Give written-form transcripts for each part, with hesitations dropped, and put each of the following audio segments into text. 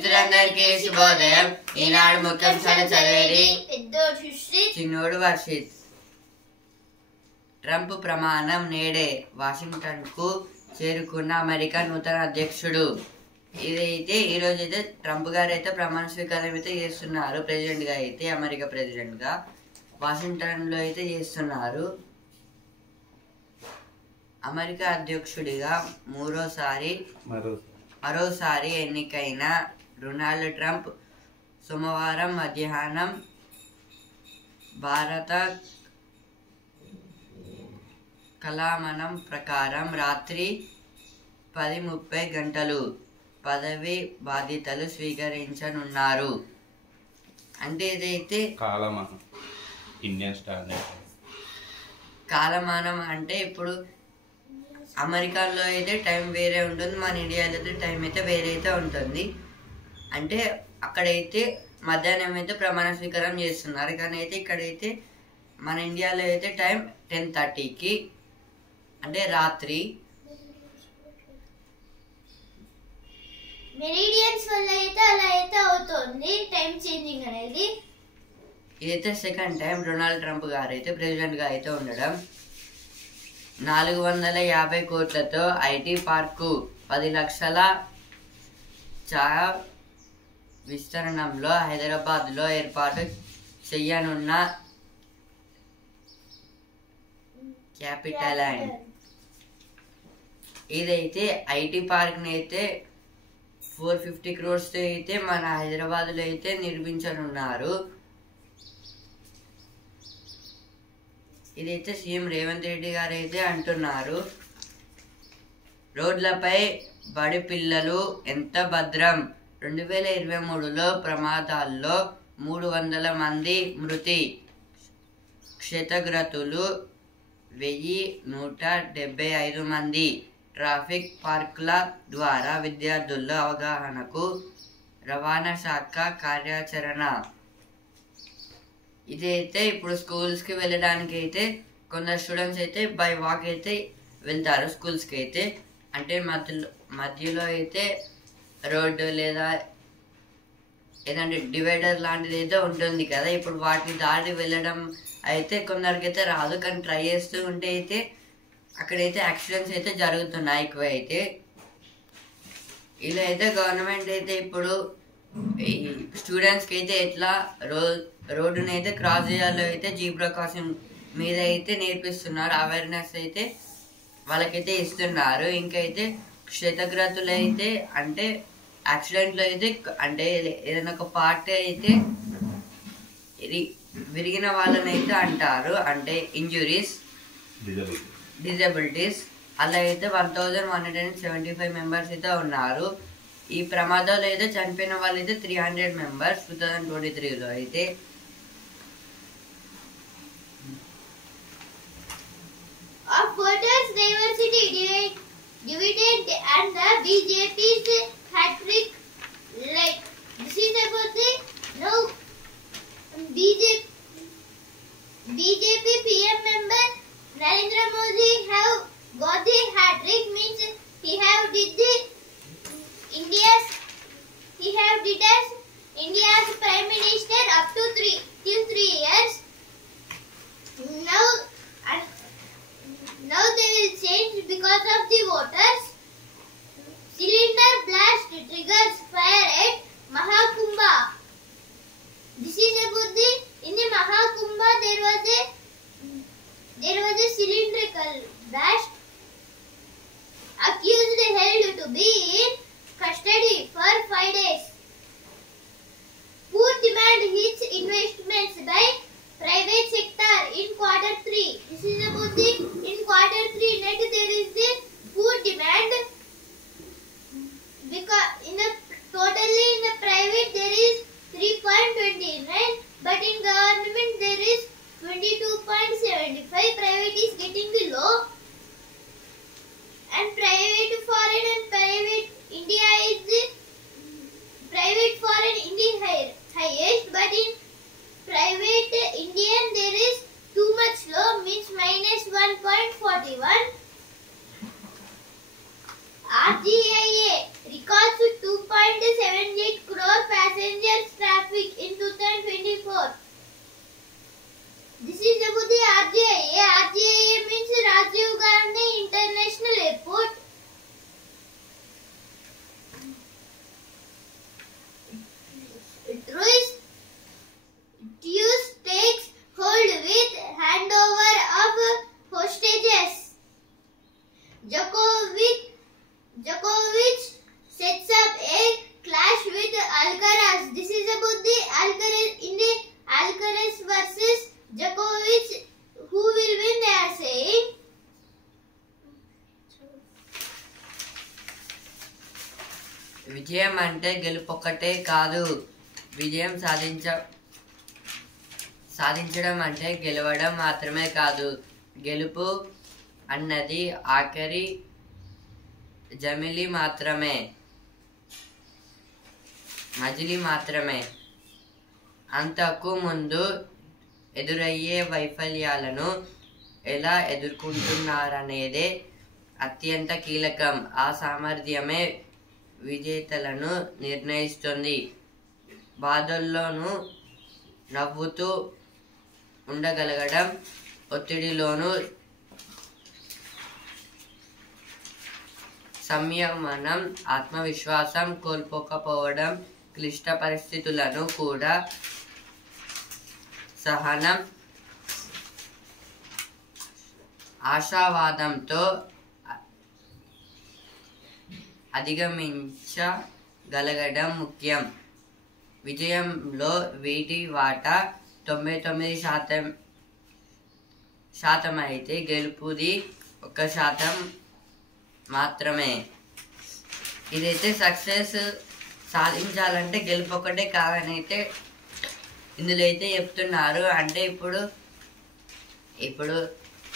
మిత్రులందరికీ శుభోదయం. ఈనాడు ముఖ్యాంశాలు చదివేది చిన్నోడు వర్షిత్. ట్రంప్ ప్రమాణం నేడే వాషింగ్టన్ కు చేరుకున్న అమెరికా నూతన అధ్యక్షుడు. ఇదైతే ఈరోజు అయితే ట్రంప్ గారు అయితే ప్రమాణ స్వీకారం అయితే చేస్తున్నారు. ప్రెసిడెంట్ గా అయితే అమెరికా ప్రెసిడెంట్ గా వాషింగ్టన్ లో అయితే చేస్తున్నారు. అమెరికా అధ్యక్షుడిగా మరోసారి ఎన్నికైన డొనాల్డ్ ట్రంప్ సోమవారం మధ్యాహ్నం భారత కాలమానం ప్రకారం రాత్రి 10:30 గంటలు పదవి బాధ్యతలు స్వీకరించనున్నారు. అంటే ఇదైతే కాలమానం అంటే ఇప్పుడు అమెరికాలో అయితే టైం వేరే ఉంటుంది, మన ఇండియాలో అయితే టైం అయితే వేరే అయితే ఉంటుంది. అంటే అక్కడైతే మధ్యాహ్నం అయితే ప్రమాణ స్వీకారం చేస్తున్నారు, కానీ అయితే ఇక్కడైతే మన ఇండియాలో అయితే టైం 10:30కి అంటే రాత్రి. మెరిడియన్స్ వల్ల అయితే అలా అయితే అవుతుంది టైం చేంజింగ్ అనేది. ఇదైతే సెకండ్ టైం డొనాల్డ్ ట్రంప్ గారు అయితే ప్రెసిడెంట్ గా అయితే ఉండడం. 450 కోట్లతో ఐటీ పార్కు 10 లక్షల ఛాయా విస్తరణంలో హైదరాబాద్ లో ఏర్పాటు చేయనున్న క్యాపిటల్ ల్యాండ్. ఇదైతే ఐటీ పార్క్ ని అయితే 450 crores తో అయితే మన హైదరాబాద్ లో అయితే నిర్మించనున్నారు. ఇదైతే సీఎం రేవంత్ రెడ్డి గారు అయితే అంటున్నారు. రోడ్లపై బడి పిల్లలు ఎంత భద్రం. 2023లో ప్రమాదాల్లో 300 మంది మృతి, క్షతగ్రస్తులు 1175 మంది. ట్రాఫిక్ పార్కుల ద్వారా విద్యార్థుల అవగాహనకు రవాణా శాఖ కార్యాచరణ. ఇదైతే ఇప్పుడు స్కూల్స్ కి వెళ్ళడానికి అయితే కొందరు స్టూడెంట్స్ అయితే బై వాక్ అయితే వెళ్తారు స్కూల్స్ కి అయితే. అంటే మధ్యలో అయితే రోడ్డు లేదా ఏదంటే డివైడర్ లాంటిది అయితే ఉంటుంది కదా, ఇప్పుడు వాటిని దాటి వెళ్ళడం అయితే కొందరికైతే రాదు, కానీ ట్రై చేస్తూ ఉంటే అయితే అక్కడైతే యాక్సిడెంట్స్ అయితే జరుగుతున్నాయి ఎక్కువ అయితే. ఇలా అయితే గవర్నమెంట్ అయితే ఇప్పుడు ఈ స్టూడెంట్స్కి అయితే ఎట్లా రోడ్డుని అయితే క్రాస్ చేయాలో అయితే జీబ్రా క్రాసింగ్ మీద అయితే నేర్పిస్తున్నారు, అవేర్నెస్ అయితే వాళ్ళకైతే ఇస్తున్నారు. ఇంకైతే క్షతగ్రస్తులు అయితే అంటే యాక్సిడెంట్లో అయితే అంటే ఏదైనా ఒక పార్ట్ అయితే విరిగిన వాళ్ళని అయితే అంటారు, అంటే ఇంజురీస్, డిజబిలిటీస్. అలా అయితే 1175 మెంబర్స్ అయితే ఉన్నారు. ఈ ప్రమాదాలు అయితే చనిపోయిన వాళ్ళు అయితే 300 మెంబర్స్ 2023లో అయితే. Of voters diversity dividend and the BJP's hat-trick, like this is about the now BJP PM member Narendra Modi have got the hat-trick, means he have did as India's Prime Minister up to 3 years. Now they will change because of the voters. Cylinder blast triggers fire at Mahakumbha. This is about in the Mahakumbha there was a cylindrical blast. Accused held to be in custody for 5 days. Poor demand hits investments by private sector in Q3. This is about in Q3 net there is the poor demand because in the total విజయం అంటే గెలుపొక్కటే కాదు, విజయం సాధించడం అంటే గెలవడం మాత్రమే కాదు. గెలుపు అన్నది ఆఖరి మజిలీ మాత్రమే. అంతకు ముందు ఎదురయ్యే వైఫల్యాలను ఎలా ఎదుర్కొంటున్నారనేదే అత్యంత కీలకం. ఆ సామర్థ్యమే విజేతలను నిర్ణయిస్తుంది. బాధల్లోనూ నవ్వుతూ ఉండగలగడం, ఒత్తిడిలోనూ సంయమనం, ఆత్మవిశ్వాసం కోల్పోకపోవడం, క్లిష్ట పరిస్థితులను కూడా సహనం, ఆశావాదంతో అధిగమించగలగడం ముఖ్యం. విజయంలో వీటి వాటా 99% అయితే గెలుపుది 1% మాత్రమే. ఇదైతే సక్సెస్ సాధించాలంటే గెలుపు ఒకటే కాదని అయితే ఇందులో అయితే చెప్తున్నారు. అంటే ఇప్పుడు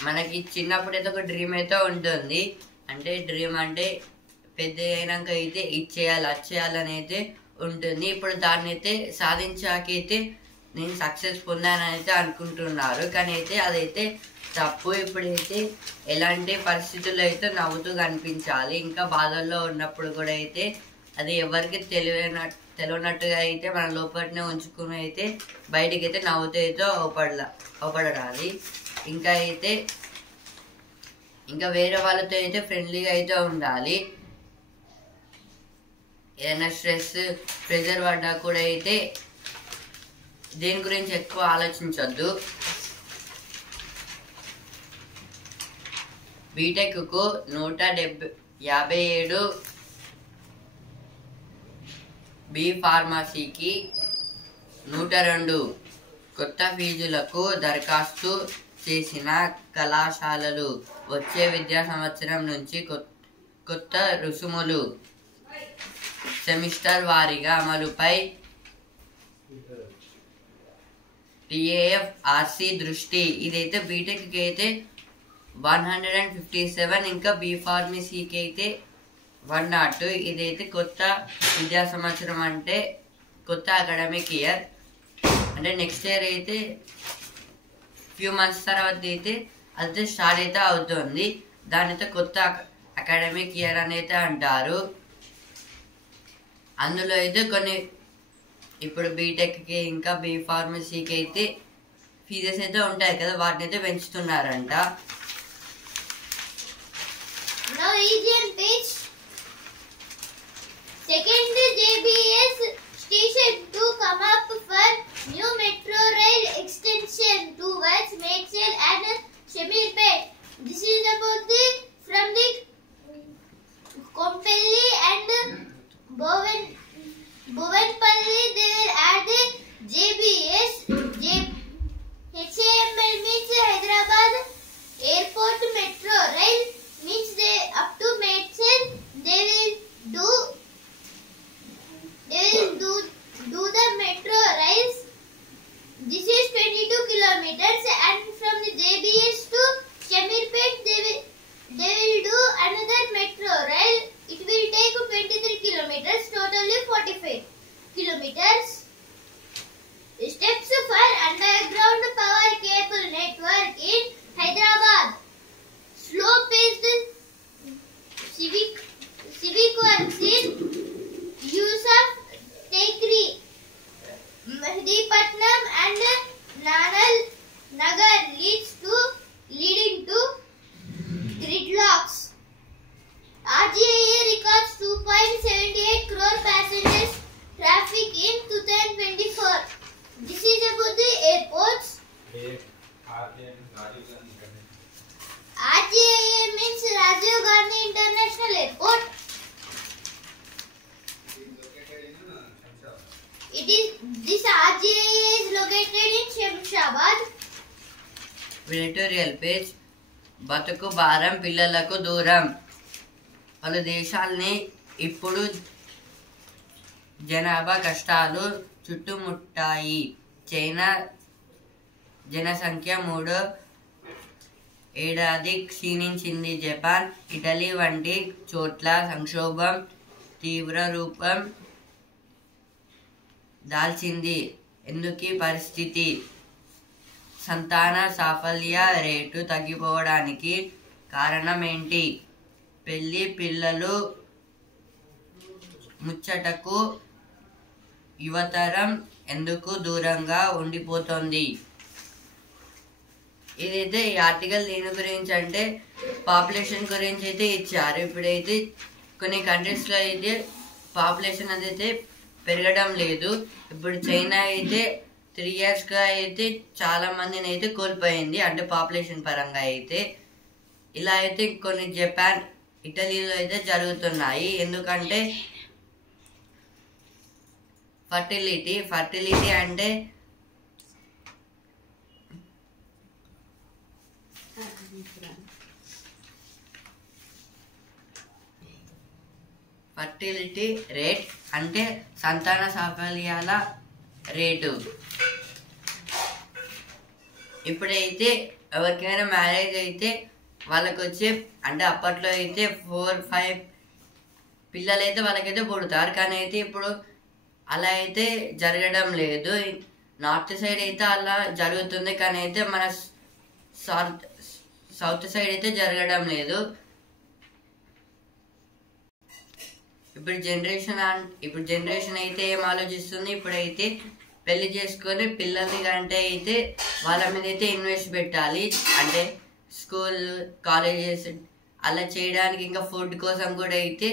మనకి చిన్నప్పుడు అయితే ఒక డ్రీమ్ అయితే ఉంటుంది. అంటే డ్రీమ్ అంటే పెద్ద అయినాక అయితే ఇచ్చేయాలి వచ్చేయాలని అయితే ఉంటుంది. ఇప్పుడు దాన్ని అయితే సాధించాకైతే నేను సక్సెస్ పొందానని అయితే అనుకుంటున్నారు. కానీ అయితే అదైతే తప్పు. ఇప్పుడైతే ఎలాంటి పరిస్థితుల్లో అయితే నవ్వుతూ కనిపించాలి. ఇంకా బాధల్లో ఉన్నప్పుడు కూడా అయితే అది ఎవరికి తెలియనట్టుగా అయితే మన లోపలనే ఉంచుకుని అయితే బయటికి అయితే నవ్వుతూ అయితే అవపడాలి. ఇంకా వేరే వాళ్ళతో అయితే ఫ్రెండ్లీగా అయితే ఉండాలి. ఏదైనా స్ట్రెస్ ప్రెషర్ పడ్డా కూడా అయితే దేని గురించి ఎక్కువ ఆలోచించొద్దు. బీటెక్కు 157, బి ఫార్మసీకి 102 కొత్త ఫీజులకు దరఖాస్తు చేసిన కళాశాలలు. వచ్చే విద్యా సంవత్సరం నుంచి కొత్త రుసుములు సెమిస్టర్ వారీగా అమలుపై టీఏఎఫ్ఆర్సీ దృష్టి. ఇదైతే బీటెక్కి అయితే 157, ఇంకా బి ఫార్మసీకి అయితే 102. ఇదైతే కొత్త విద్యా సంవత్సరం అంటే కొత్త అకాడమిక్ ఇయర్. అంటే నెక్స్ట్ ఇయర్ అయితే ఫ్యూ మంత్స్ తర్వాత అయితే అది స్టార్ట్ అయితే అవుతుంది. దానితో కొత్త అకాడమిక్ ఇయర్ అని అయితే అంటారు. అందులో అయితే కొన్ని ఇప్పుడు బీటెక్కి ఇంకా బి ఫార్మసీకి అయితే ఫీజెస్ అయితే ఉంటాయి కదా, వాటిని అయితే పెంచుతున్నారంట. Second JBS station to come up for new metro rail extension towards Medcel and Shamirpet. This is about from the Kompelli and Bovenpalli. They will add JBS. HAML means Hyderabad Airport Metro Rail, means they up to Medcel. They will do the metro rails. This is 22 kilometers, and from the JBS to Shamirpet they will do another metro rail. It will take 23 kilometers, totally 45 kilometers. Steps for underground power cable network in Hyderabad. Slow-paced civic works in Yusuf Tekri, Mehdipatnam and Nanal Nagar leading to gridlocks. RGIA records 2.78 crore passengers traffic in 2024. This is about the airports. RGIA means Rajiv Gandhi International Airport. This RGIA is located in Shamshabad. Editorial page. బతుకు భారం పిల్లలకు దూరం. పలు దేశాల్ని ఇప్పుడు జనాభా కష్టాలు చుట్టుముట్టాయి. China జనసంఖ్య 3వ ఏడాది క్షీణించింది. జపాన్, ఇటలీ వంటి చోట్ల సంక్షోభం తీవ్ర రూపం దాల్చింది. ఎందుకీ పరిస్థితి? సంతాన సాఫల్య రేటు తగ్గిపోవడానికి కారణం ఏంటి? పెళ్లి పిల్లలు ముచ్చటకు యువతరం ఎందుకు దూరంగా ఉండిపోతుంది? ఇదైతే ఈ ఆర్టికల్ దేని గురించి అంటే పాపులేషన్ గురించి అయితే ఇచ్చారు. ఇప్పుడైతే కొన్ని కంట్రీస్లో అయితే పాపులేషన్ అయితే పెరగడం లేదు. ఇప్పుడు చైనా అయితే 3 yearsగా అయితే చాలా మందిని అయితే కోల్పోయింది, అంటే పాపులేషన్ పరంగా అయితే. ఇలా అయితే కొన్ని జపాన్, ఇటలీలో అయితే జరుగుతున్నాయి. ఎందుకంటే ఫర్టిలిటీ అంటే ఫర్టిలిటీ రేట్ అంటే సంతాన సాఫల్యాల రేటు. ఇప్పుడైతే ఎవరికైనా మ్యారేజ్ అయితే వాళ్ళకి వచ్చే, అంటే అప్పట్లో అయితే 4-5 పిల్లలు అయితే వాళ్ళకైతే పుడతారు. కానీ అయితే ఇప్పుడు అలా అయితే జరగడం లేదు. నార్త్ సైడ్ అయితే అలా జరుగుతుంది, కానీ అయితే మన సౌత్ సైడ్ అయితే జరగడం లేదు. ఇప్పుడు జనరేషన్ అయితే ఏం ఆలోచిస్తుంది? ఇప్పుడైతే పెళ్లి చేసుకొని పిల్లల్ని కంటే అయితే వాళ్ళ మీద అయితే ఇన్వెస్ట్ పెట్టాలి. అంటే స్కూల్, కాలేజెస్ అలా చేయడానికి, ఇంకా ఫుడ్ కోసం కూడా అయితే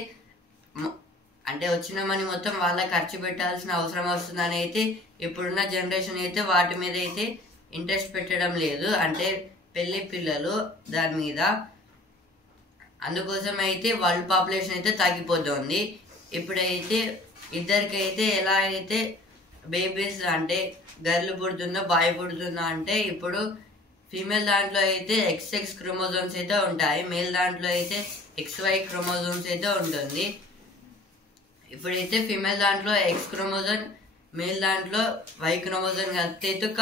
అంటే వచ్చిన మనీ మొత్తం వాళ్ళ ఖర్చు పెట్టాల్సిన అవసరం వస్తుందని అయితే ఇప్పుడున్న జనరేషన్ అయితే వాటి మీద అయితే ఇంట్రెస్ట్ పెట్టడం లేదు, అంటే పెళ్లి పిల్లలు దాని మీద. అందుకోసం అయితే వరల్డ్ పాపులేషన్ అయితే తగ్గిపోతుంది. ఇప్పుడైతే ఇద్దరికైతే ఎలా అయితే బేబీస్, అంటే గర్ల్ పుడుతుందో బాయ్ పుడుతుందో, అంటే ఇప్పుడు ఫీమేల్ దాంట్లో అయితే XX క్రోమోజోమ్స్ అయితే ఉంటాయి, మేల్ దాంట్లో అయితే XY క్రోమోజోమ్స్ అయితే ఉంటుంది. ఇప్పుడైతే ఫీమేల్ దాంట్లో X క్రోమోజోమ్, మేల్ దాంట్లో Y క్రోమోజోమ్ కలిపితే అయితే ఒక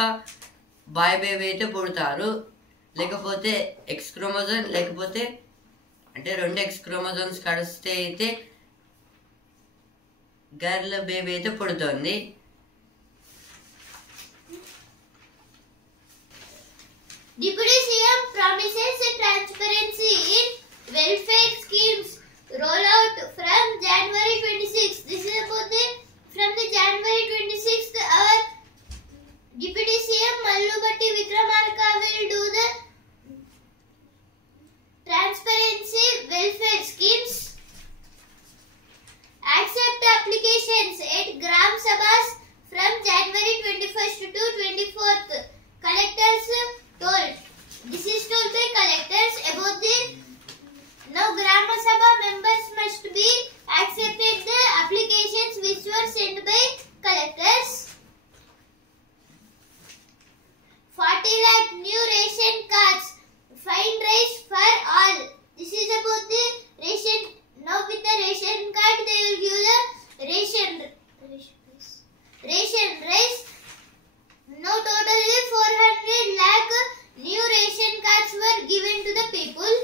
బాయ్ బేబీ అయితే పుడతారు. లేకపోతే X క్రోమోజోమ్, లేకపోతే అంటే 2 X క్రోమోజోమ్స్ కలిస్తే అయితే గర్ల్ బేబీ అయితే పుడుతుంది. Deputy CM promises transparency in welfare schemes rollout from January 26th. This is about from the January 26th. Our Deputy CM Mallubatti Vikramarka will do the transparency welfare schemes. Accept applications at Gram Sabhas from January 21st to 24th. Collectors told. This is told by collectors about the now Gram Sabha members must be accepted the applications which were sent by collectors. 40 lakh new ration cards. Fine rice for all. This is about the ration. Now with the ration card they will give the ration rice. Now totally 400 lakh new ration cards were given to the people.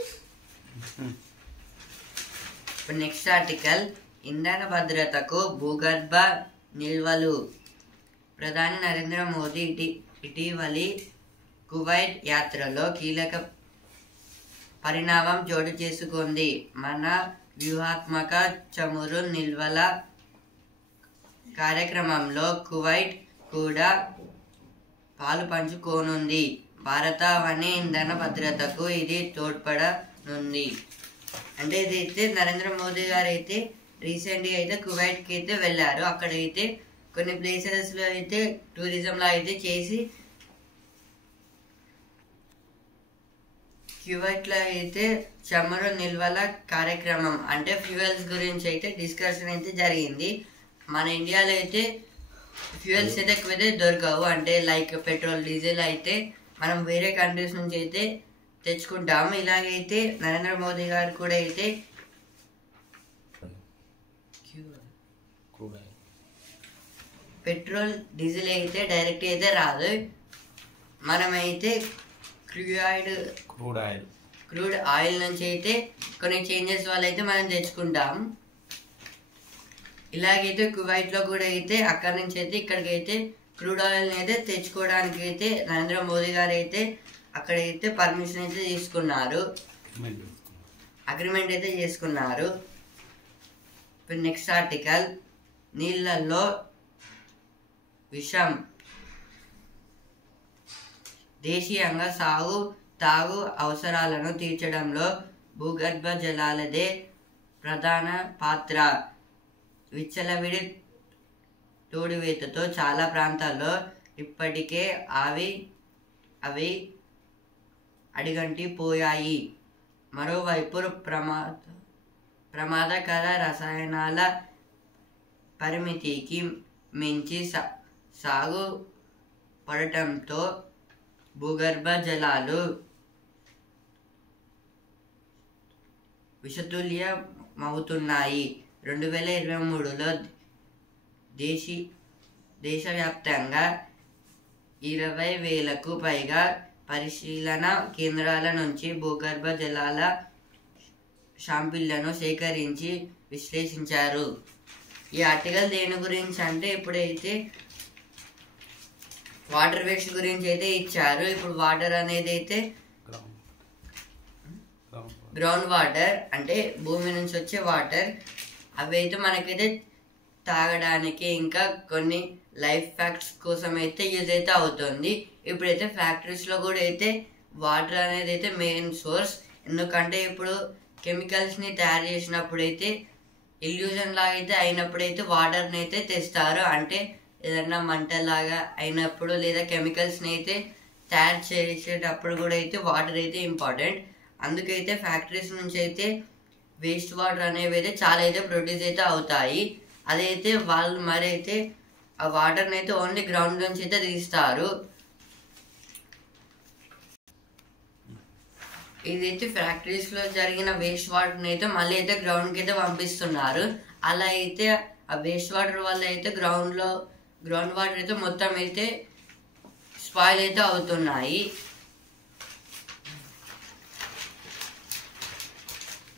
Next article, ఇంధన భద్రతకు భూగర్భ నిల్వలు. ప్రధాని నరేంద్ర మోదీ ఇటీవలి Kuwait యాత్రలో కీలక పరిణామం చోటు చేసుకుంది. మన వ్యూహాత్మక చమురు నిల్వల కార్యక్రమంలో కువైట్ కూడా పాలు పంచుకోనుంది. భారతావని ఇంధన భద్రతకు ఇది తోడ్పడనుంది. అంటే ఇదైతే నరేంద్ర మోదీ గారు అయితే రీసెంట్గా అయితే కువైట్కి అయితే వెళ్ళారు. అక్కడైతే కొన్ని ప్లేసెస్లో అయితే టూరిజంలో అయితే చేసి కువైట్లో అయితే చమురు నిల్వల కార్యక్రమం, అంటే ఫ్యూయల్స్ గురించి అయితే డిస్కషన్ అయితే జరిగింది. మన ఇండియాలో అయితే ఫ్యూయల్స్ అయితే ఎక్కువైతే దొరకవు, అంటే లైక్ పెట్రోల్, డీజిల్ అయితే మనం వేరే కంట్రీస్ నుంచి అయితే తెచ్చుకుంటాము. ఇలాగైతే నరేంద్ర మోదీ గారు కూడా అయితే పెట్రోల్ డీజిల్ అయితే డైరెక్ట్ అయితే రాదు, మనమైతే క్రూడ్ ఆయిల్ నుంచి అయితే కొన్ని చేంజెస్ వల్ల అయితే మనం తెచ్చుకుంటాం. ఇలాగైతే కువైట్లో కూడా అయితే అక్కడి నుంచి అయితే ఇక్కడికైతే క్రూడ్ ఆయిల్ని అయితే తెచ్చుకోవడానికి అయితే నరేంద్ర మోదీ గారు అయితే అక్కడైతే పర్మిషన్ అయితే తీసుకున్నారు, అగ్రిమెంట్ అయితే చేసుకున్నారు. ఇప్పుడు నెక్స్ట్ ఆర్టికల్, నీళ్ళల్లో విషం. దేశీయంగా తాగు అవసరాలను తీర్చడంలో భూగర్భ జలాలదే ప్రధాన పాత్ర. విచ్చలవిడి తోడువేతతో చాలా ప్రాంతాల్లో ఇప్పటికే అవి అడిగంటి పోయాయి. మరోవైపు ప్రమాదకర రసాయనాల పరిమితికి మించి సాగు పడటంతో భూగర్భ జలాలు విషతుల్యమవుతున్నాయి. 2023లో దేశవ్యాప్తంగా 20,000కు పైగా పరిశీలన కేంద్రాల నుంచి భూగర్భ జలాల శాంపిళ్లను సేకరించి విశ్లేషించారు. ఈ ఆర్టికల్ దేని గురించి అంటే ఇప్పుడైతే వాటర్ వేస్ట్ గురించి అయితే ఇచ్చారు. ఇప్పుడు వాటర్ అనేది అయితే గ్రౌండ్ వాటర్ అంటే భూమి నుంచి వచ్చే వాటర్, అవి అయితే మనకైతే తాగడానికి ఇంకా కొన్ని లైఫ్ ఫ్యాక్ట్స్ కోసం అయితే యూజ్ అయితే అవుతుంది. ఇప్పుడైతే ఫ్యాక్టరీస్లో కూడా అయితే వాటర్ అనేది అయితే మెయిన్ సోర్స్. ఎందుకంటే ఇప్పుడు కెమికల్స్ని తయారు చేసినప్పుడు అయితే ఇల్యూజన్ లాగా అయితే అయినప్పుడైతే వాటర్ని అయితే తెస్తారు. అంటే ఏదన్నా మంటలాగా అయినప్పుడు లేదా కెమికల్స్ని అయితే తయారు చేసేటప్పుడు కూడా అయితే వాటర్ అయితే ఇంపార్టెంట్. అందుకైతే ఫ్యాక్టరీస్ నుంచి అయితే వేస్ట్ వాటర్ అనేవి అయితే చాలా అయితే ప్రొడ్యూస్ అయితే అవుతాయి. అదైతే వాళ్ళు మరి అయితే ఆ వాటర్ని అయితే ఓన్లీ గ్రౌండ్ నుంచి అయితే తీస్తారు. ఇదైతే ఫ్యాక్టరీస్లో జరిగిన వేస్ట్ వాటర్ని అయితే మళ్ళీ అయితే గ్రౌండ్కి అయితే పంపిస్తున్నారు. అలా అయితే ఆ వేస్ట్ వాటర్ వల్ల అయితే గ్రౌండ్ వాటర్ అయితే మొత్తం అయితే స్పాయిల్ అయితే అవుతున్నాయి.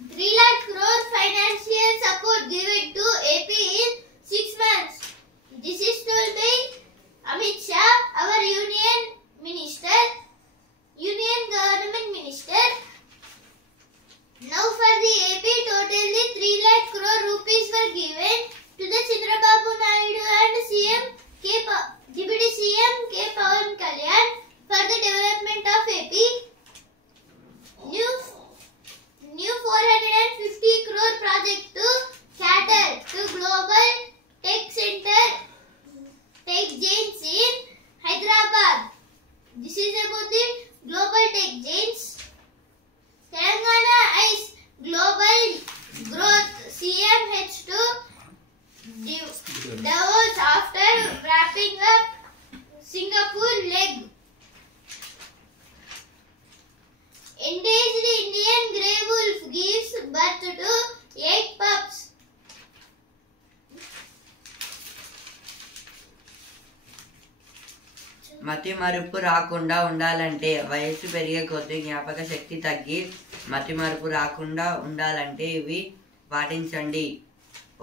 3 lakh crore financial support given to AP in 6 months. This is told by Amit Shah, our union government minister. Now for the AP, totally 3 lakh crore rupees were given to the Chandrababu Naidu and Deputy CM K. Pawan Kalyan for the development of AP. New 450 crore project to cater to global tech giants in Hyderabad. This is about the global tech giants. Telangana eyes global growth. CM heads to Davos after wrapping up Singapore leg. Endangered Indian grey wolf gives birth to 8 pups. మతి మరుపు రాకుండా ఉండాలంటే వయస్సు పెరిగే కొద్దీ జ్ఞాపక శక్తి తగ్గి మతి మరుపు రాకుండా ఉండాలంటే ఇవి పాటించండి.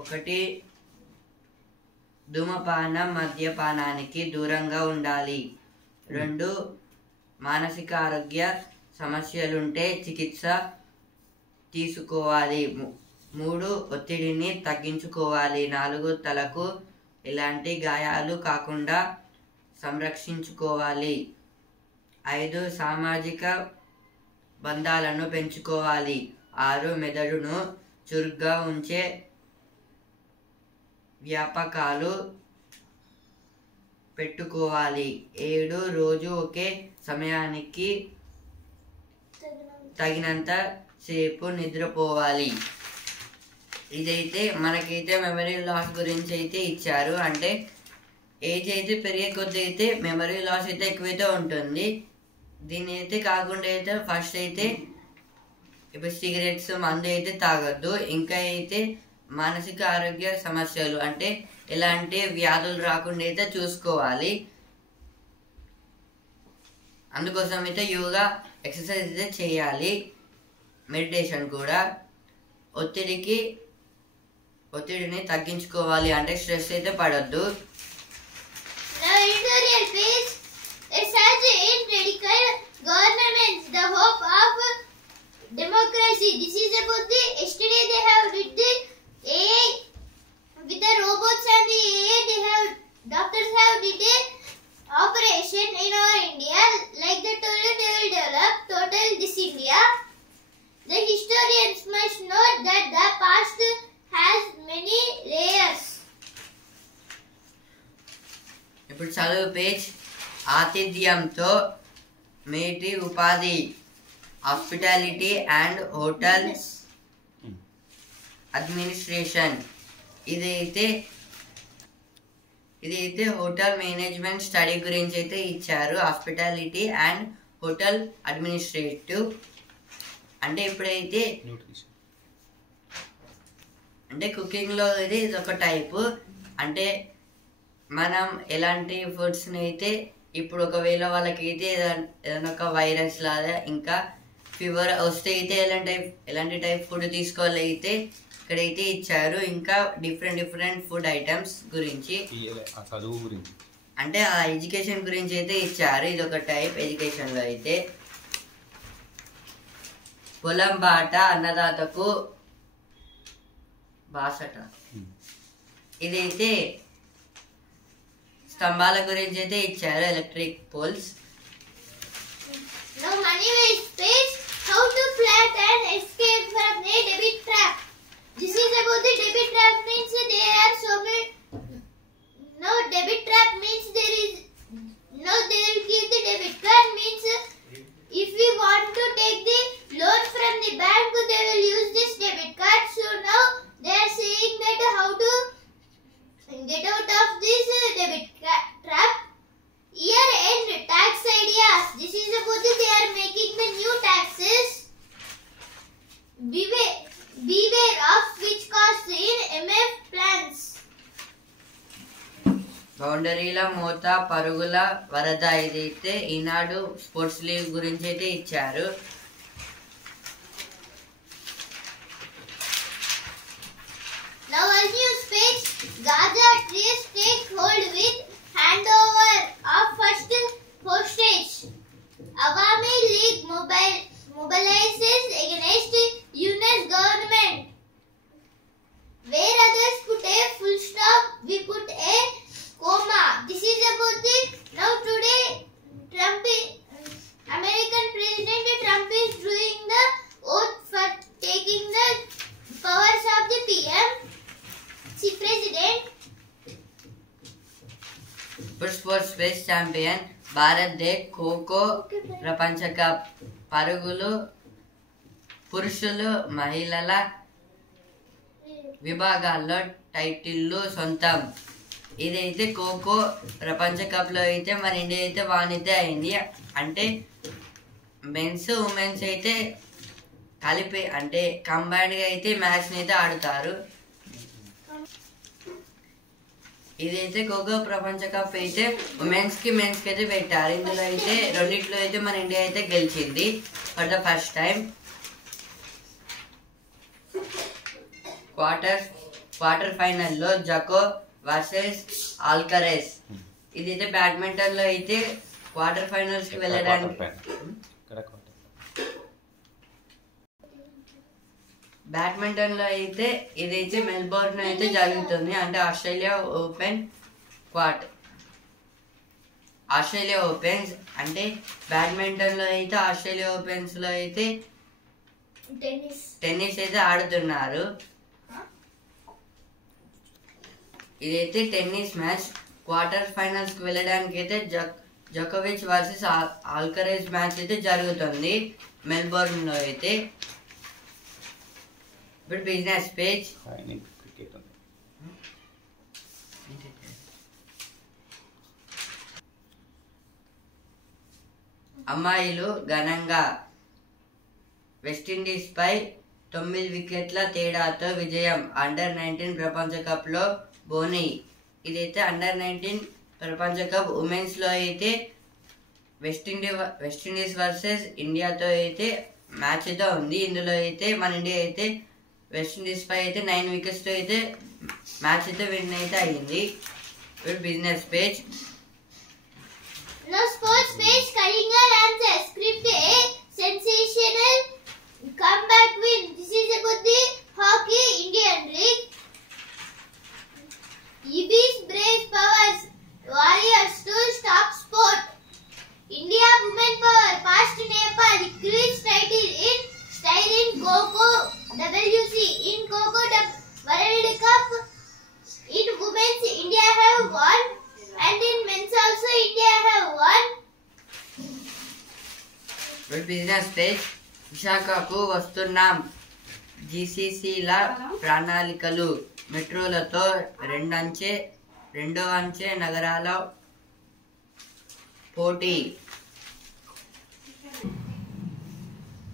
1. ధూమపానం మద్యపానానికి దూరంగా ఉండాలి. 2. మానసిక ఆరోగ్య సమస్యలుంటే చికిత్స తీసుకోవాలి. 3. ఒత్తిడిని తగ్గించుకోవాలి. 4. తలకు ఎలాంటి గాయాలు కాకుండా సంరక్షించుకోవాలి. 5. సామాజిక బంధాలను పెంచుకోవాలి. 6. మెదడును చురుగ్గా ఉంచే వ్యాపకాలు పెట్టుకోవాలి. 7. రోజు ఒకే సమయానికి తగినంత సేపు నిద్రపోవాలి. ఇదైతే మనకైతే మెమరీ లాస్ గురించి అయితే ఇచ్చారు. అంటే ఏజ్ అయితే పెరిగే కొద్ది అయితే మెమరీ లాస్ అయితే ఎక్కువైతే ఉంటుంది. దీని అయితే కాకుండా అయితే ఫస్ట్ అయితే ఇప్పుడు సిగరెట్స్ మందు అయితే తాగొద్దు. ఇంకా అయితే మానసిక ఆరోగ్య సమస్యలు అంటే ఎలాంటి వ్యాధులు రాకుండా అయితే చూసుకోవాలి. అందుకోసం అయితే యోగా ఎక్సర్సైజ్ అయితే చేయాలి. మెడిటేషన్ కూడా ఒత్తిడిని తగ్గించుకోవాలి, అంటే స్ట్రెస్ అయితే పడొద్దు. Now editorial page. A surge in radical governments, the hope of democracy. This is about the yesterday they have did the AI with the robots and the AI they have doctors have did a operation in our India like the total they will develop total this India. The historians must note that the past has many layers. ఇప్పుడు చదువు page. ఆతిథ్యంతో మేటి ఉపాధి, hospitality and hotel administration. ఇదైతే hotel management study గురించి అయితే ఇచ్చారు. Hospitality and hotel administrative అంటే ఇప్పుడైతే అంటే కుకింగ్లో ఇది ఒక టైపు. అంటే మనం ఎలాంటి ఫుడ్స్ని అయితే ఇప్పుడు ఒకవేళ వాళ్ళకైతే ఏదైనా ఒక వైరస్ లాగా ఇంకా ఫీవర్ వస్తే అయితే ఎలాంటి టైప్ ఫుడ్ తీసుకోవాలి అయితే ఇక్కడైతే ఇచ్చారు. ఇంకా డిఫరెంట్ ఫుడ్ ఐటమ్స్ గురించి అంటే ఆ ఎడ్యుకేషన్ గురించి అయితే ఇచ్చారు. ఇది ఒక టైప్ ఎడ్యుకేషన్లో అయితే. పొలం బాట అన్నదాతకు బాసట. ఇదైతే స్తంభాల గురించి అయితే ఇచ్చారు, electric poles. Now money waste page. How to flat and escape from the debit trap. This is about the debit trap means there are so many. Now debit trap means there is. Now they will give the debit card means if we want to take the loan from the bank they will use this debit card. So now they are saying that how to get out of this debit trap. Year end tax ideas. This is about they are making the new taxes. Beware of switch costs in MF plans. బౌండరీల మూత, పరుగుల వరద. ఇదైతే ఈనాడు sports league గురించి అయితే ఇచ్చారు. Now a news page. Gaza trees take hold with handover of first hostage. Awami League mobilizes against Yunus government. Where others put a full stop, we put a comma. This is about the now today American President Trump is doing the oath for taking the powers of the PM. President. ఇప్పుడు sports space champion Bharat they kho kho ప్రపంచ cup పరుగులు పురుషులు మహిళల విభాగాల్లో టైటిల్లు సొంతం. ఇదైతే ఖోఖో ప్రపంచ కప్లో అయితే మన ఇండియా అయితే వానితే అయింది. అంటే మెన్స్ ఉమెన్స్ అయితే కలిపి అంటే కంబైన్డ్గా అయితే మ్యాచ్ని అయితే ఆడుతారు. ఇదైతే ఖోఖో ప్రపంచ కప్ అయితే ఉమెన్స్ కి మెన్స్ కి అయితే పెట్టారు. ఇందులో అయితే రెండిట్లో అయితే మన ఇండియా అయితే గెలిచింది for the first time. Quarter ఫైనల్లో జకో వర్సెస్ ఆల్కరేస్. ఇదైతే బ్యాడ్మింటన్ లో అయితే క్వార్టర్ ఫైనల్స్ కి వెళ్ళడానికి బ్యాడ్మింటన్ లో అయితే ఇదైతే మెల్బోర్న్ అయితే జరుగుతుంది. అంటే ఆస్ట్రేలియా ఓపెన్స్ అంటే బ్యాడ్మింటన్ లో అయితే ఆస్ట్రేలియా ఓపెన్స్ లో అయితే టెన్నిస్ అయితే ఆడుతున్నారు. ఇదైతే టెన్నిస్ మ్యాచ్. క్వార్టర్ ఫైనల్స్ కి వెళ్ళడానికి అయితే జోకోవిచ్ వర్సెస్ ఆల్కరేజ్ మ్యాచ్ అయితే జరుగుతుంది మెల్బోర్న్ లో అయితే. ఇప్పుడు బిజినెస్ పేజ్. అమ్మాయిలు ఘనంగా వెస్టిండీస్ పై 9 వికెట్ల తేడాతో విజయం. అండర్-19 ప్రపంచ కప్ లో బోని ఇదైతే అండర్-19 ప్రపంచ కప్ ఉమెన్స్ లో అయితే వెస్టిండీస్ వర్సెస్ ఇండియాతో అయితే మ్యాచ్ అయితే ఉంది. ఇందులో అయితే మన ఇండియా అయితే వెస్టిండీస్ పై అయితే 9 వికెట్స్ తో అయితే మ్యాచ్ అయితే విన్ అయితే అయ్యింది. Business page. Now sports page. Kalinga answer. Script A. Sensational comeback win. This is about the Hockey Indian League. Ibis brave powers Warriors to stop sport. India women power past Nepal decrease title in style in Coco WC in Coco World Cup. In women's India have won and in men's also India have won. Business page. విశాఖకు వస్తున్నాం. జీసీసీల ప్రణాళికలు. మెట్రోలతో రెండో అంచె నగరాల పోటీ.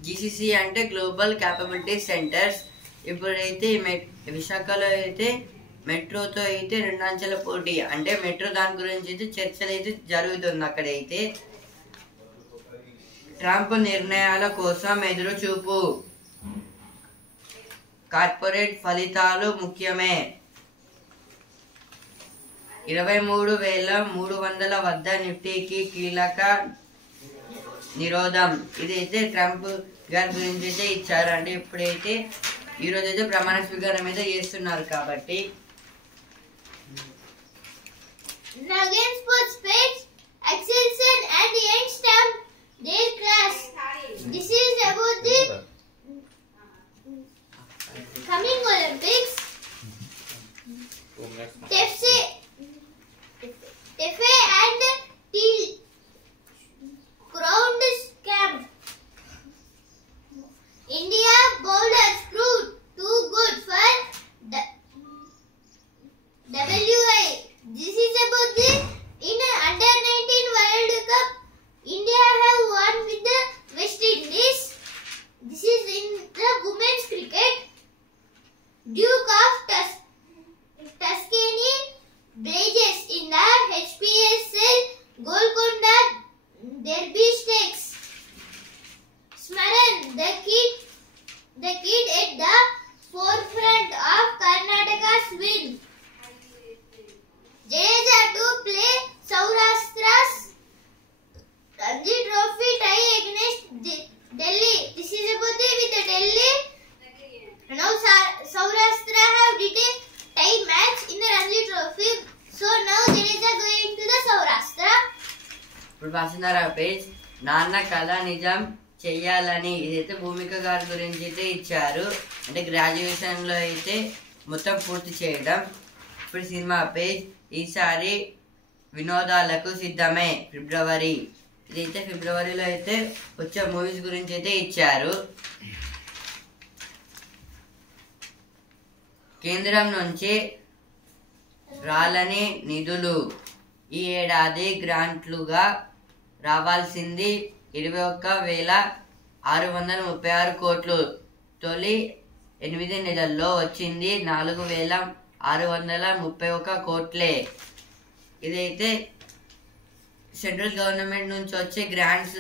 GCC అంటే global capability centres. ఇప్పుడైతే విశాఖలో అయితే మెట్రోతో అయితే 2 అంచెల పోటీ, అంటే మెట్రో దాని గురించి అయితే చర్చలు అయితే జరుగుతుంది. అక్కడైతే ట్రంప్ నిర్ణయాల కోసం ఎదురు చూపు. కార్పొరేట్ ఫలితాలు ముఖ్యమే. 23,300 వద్ద నిఫ్టీకి కీలక నిరోధం. ఇదైతే ట్రంప్ గారి గురించి అయితే ఇచ్చారు. అంటే ఇప్పుడైతే ఈరోజు అయితే ప్రమాణ స్వీకారం మీద చేస్తున్నారు కాబట్టి. Again sports page. Axelsen and Youngstam their class. This is about the coming Olympics. Tefe and Teal crowned scam. India bowlers proved too good for WI. This is about the in under-19 World Cup. India have won with the West Indies. This is in the women's cricket. Duke of Tuscany Blazers in the HPSL Golconda Derby Stakes. Smaran, the kid at the forefront of Karnataka's win. Jadeja to play Saurashtra's Ranji Trophy tie against Delhi. This is about the with the Delhi. Now Saurashtra have did a tie match in the Ranji Trophy. So now Jadeja going to the Saurashtra. ఇప్పుడు Vasundhara page. నాన్న కళ నిజం చెయ్యాలని. ఇదైతే భూమిక గారి గురించి అయితే ఇచ్చారు. అంటే గ్రాడ్యుయేషన్ లో అయితే మొత్తం పూర్తి చేయడం. ఇప్పుడు సినిమా పేజ్. ఈసారి వినోదాలకు సిద్ధమే. ఫిబ్రవరి. ఇదైతే ఫిబ్రవరిలో అయితే వచ్చే మూవీస్ గురించి అయితే ఇచ్చారు. కేంద్రం నుంచి రాలని నిధులు. ఈ ఏడాది గ్రాంట్లుగా రావాల్సింది 21,636 కోట్లు. తొలి 8 నెలల్లో వచ్చింది 4,631 కోట్లే. ఇదైతే సెంట్రల్ గవర్నమెంట్ నుంచి వచ్చే గ్రాంట్స్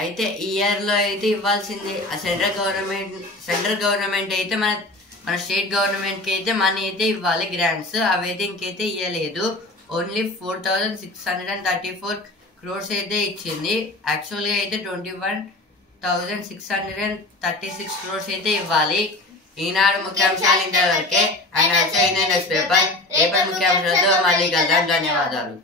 అయితే ఈ ఇయర్ లో అయితే ఇవ్వాల్సింది. ఆ సెంట్రల్ గవర్నమెంట్ అయితే మన స్టేట్ గవర్నమెంట్ కి అయితే మనీ అయితే ఇవ్వాలి గ్రాంట్స్. అవి అయితే ఇంకైతే ఇవ్వలేదు. ఓన్లీ 4,634 crores అయితే ఇచ్చింది. యాక్చువల్గా అయితే 21,636 crores అయితే ఇవ్వాలి. ఈనాడు ముఖ్యాంశాలు ఇంతవరకే. And also in news paper. రేపటి ముఖ్యాంశాలతో మళ్ళీ కలుద్దాం. ధన్యవాదాలు.